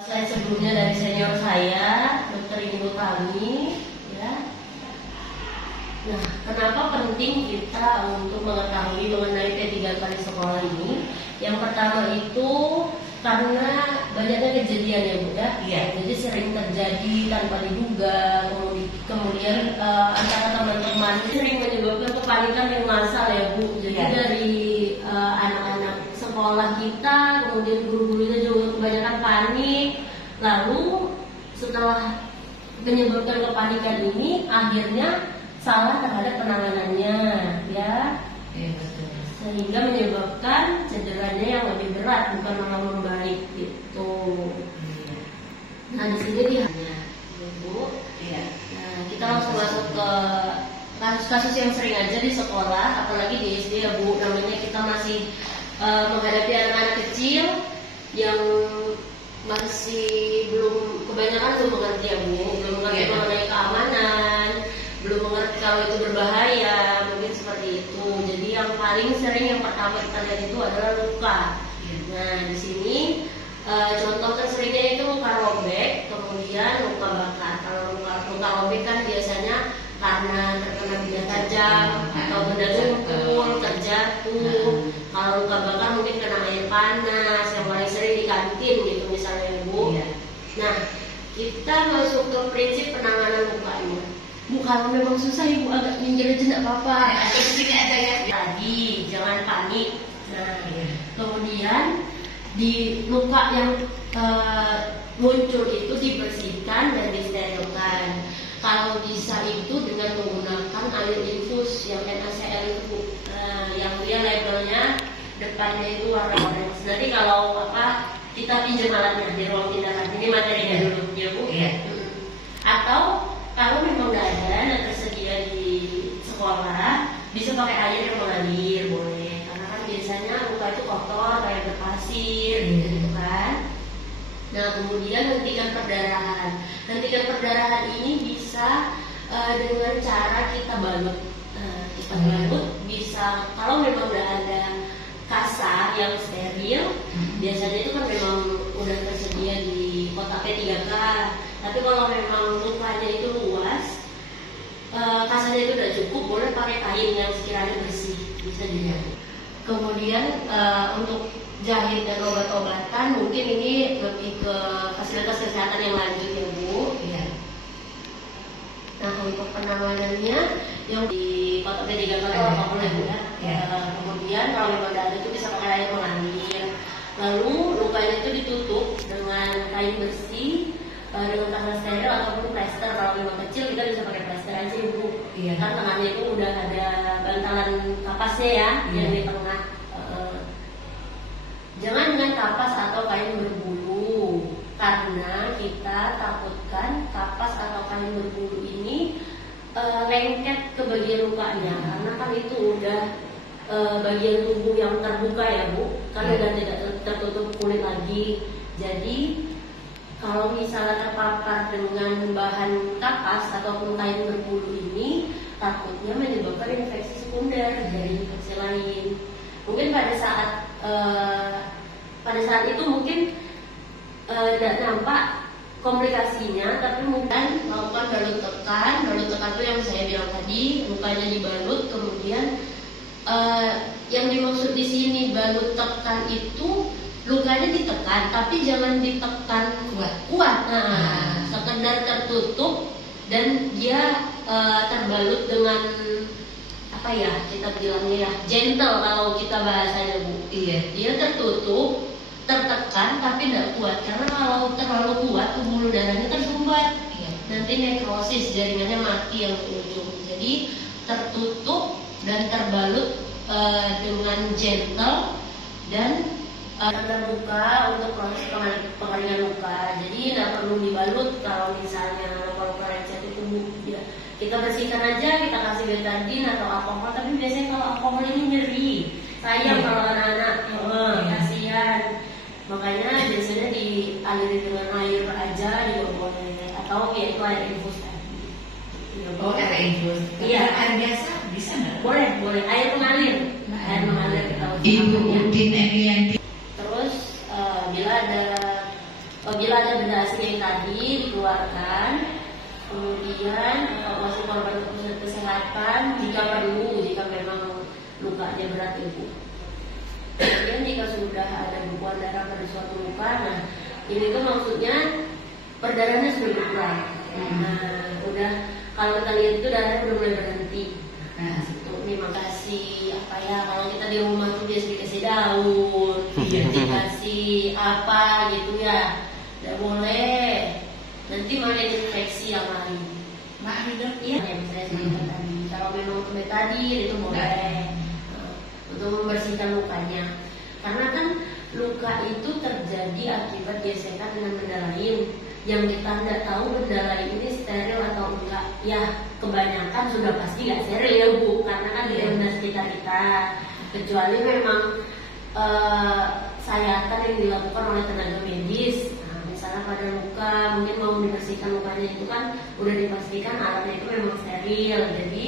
Slide sebelumnya dari senior saya, Dr. Ibu kami, ya. Nah, kenapa penting kita untuk mengetahui mengenai P3K di sekolah ini? Yang pertama itu karena banyaknya kejadian ya Bu ya. Iya. Jadi sering terjadi tanpa diduga, kemudian antara teman-teman sering menyebabkan kepanikan yang massal ya Bu. Jadi dari anak-anak sekolah kita, kemudian guru-gurunya juga kebanyakan panik. Lalu setelah menyebabkan kepanikan ini, akhirnya salah terhadap penanganannya, ya. Iya betul. Sehingga menyebabkan cederanya yang lebih berat, bukan malah membaik gitu. Iya. Nah di sini dia, Bu. Iya. Nah kita langsung masuk ke kasus-kasus yang sering aja di sekolah, apalagi di SD ya Bu. Namanya kita masih menghadapi anak-anak kecil yang masih belum, kebanyakan belum mengerti ya Bu, belum mengerti mengenai keamanan, belum mengerti kalau itu berbahaya, mungkin seperti itu. Jadi yang paling sering yang pertama kita lihat itu adalah luka. Nah di sini contoh terseringnya itu luka robek, kemudian luka bakar. Kalau luka robek kan biasanya karena terkena benda tajam atau benda tumpul, terjatuh. Kalau luka bakar mungkin kena air panas, yang paling sering di kantin gitu misalnya Bu. Nah kita masuk ke prinsip penanganan lukanya. Bu kalau memang susah Ibu agak minggir aja nggak apa-apa. Ada di sini aja ya. Tadi jangan panik. Nah kemudian di luka yang muncul itu dibersihkan dan disterilkan. Kalau bisa itu dengan menggunakan air infus yang NaCl itu, yang dia labelnya depannya itu warna orange. Nanti kalau apa kita pinjam alatnya di ruang tindakan. Ini materinya dulu ya Bu. Iya. Atau kalau memang nggak ada dan tersedia di sekolah, bisa pakai air yang mengalir boleh. Karena kan biasanya luka itu kotor kayak berpasir gitu kan. Nah kemudian hentikan perdarahan. Hentikan perdarahan ini bisa dengan cara kita balut. Kita balut bisa, kalau memang udah ada kasa yang steril, biasanya itu kan memang udah tersedia di kotak P3K. Tapi kalau memang lukanya itu luas, kasanya itu udah cukup, boleh pakai kain yang sekiranya bersih, bisa juga. Kemudian untuk jahit dan obat-obatan mungkin ini lebih ke fasilitas kesehatan yang lanjut ya Bu. Iya. Nah untuk penanganannya yang di kotak P3K itu apa boleh Bu ya. Kemudian kalau memang ada itu bisa pakai air mengalir. Lalu lukanya itu ditutup dengan kain bersih, dengan kasa steril ataupun plester. Kalau memang kecil kita bisa pakai plester aja Ibu. Iya. Kan tengahnya itu udah ada bantalan kapasnya ya, yang di tengah. Jangan dengan kapas atau kain berbulu, karena kita takutkan kapas atau kain berbulu ini lengket ke bagian lukanya, karena kan itu udah bagian tubuh yang terbuka ya Bu, karena udah tidak tertutup kulit lagi. Jadi kalau misalnya terpapar dengan bahan kapas ataupun kain berbulu ini, takutnya menyebabkan infeksi sekunder dari infeksi lain. Mungkin pada saat itu mungkin tidak nampak komplikasinya, tapi mungkin melakukan balut tekan. Balut tekan itu yang saya bilang tadi, lukanya dibalut, kemudian yang dimaksud di sini balut tekan itu lukanya ditekan, tapi jangan ditekan kuat. Nah, sekedar tertutup dan dia terbalut dengan apa ya kita bilangnya ya, gentle kalau kita bahasanya Bu. Iya. Dia tertutup, tertekan tapi tidak kuat, karena kalau terlalu kuat pembuluh darahnya tersumbat. Iya. Nanti nekrosis, jaringannya mati yang ujung. Jadi tertutup dan terbalut dengan gentle dan terbuka untuk proses pengeringan luka. Jadi tidak perlu dibalut kalau misalnya luka lecet itu ya. Kita bersihkan aja, kita kasih betadine atau alkohol. Tapi biasanya kalau alkohol ini nyeri, sayang kalau anak-anak, kasihan. Makanya biasanya dialiri dengan air aja juga boleh, atau ya itu air infus tadi. Oh air infus. Iya. Air biasa bisa nggak? Boleh. Air mengalir. Air mengalir kita Ibu Udin Enianti. Terus bila ada benda-benda asing yang tadi dikeluarkan, kemudian evakuasi korban ke pusat kesehatan jika perlu, jika memang lukanya berat ibu. Kemudian jika sudah ada guguran darah pada suatu luka, nah ini tuh maksudnya perdarahannya sudah berkurang. Nah, udah kalau kita lihat itu darahnya udah mulai berhenti. Nah, itu terima kasih apa ya, kalau kita di rumah tuh biasa dikasih daun, dikasih apa gitu ya, tidak boleh. Nanti malah infeksi yang lain. Mak hidup Iya, yang saya sebutkan tadi. Kalau memang betadin itu boleh untuk membersihkan lukanya. Karena kan luka itu terjadi akibat gesekan dengan benda lain yang kita tidak tahu benda lain ini steril atau enggak. Ya kebanyakan sudah pasti nggak steril ya Bu, karena kan di benda sekitar kita. Kecuali memang sayatan yang dilakukan oleh tenaga medis. Misalnya pada luka mungkin mau dibersihkan lukanya itu kan udah dipastikan alatnya itu memang steril, jadi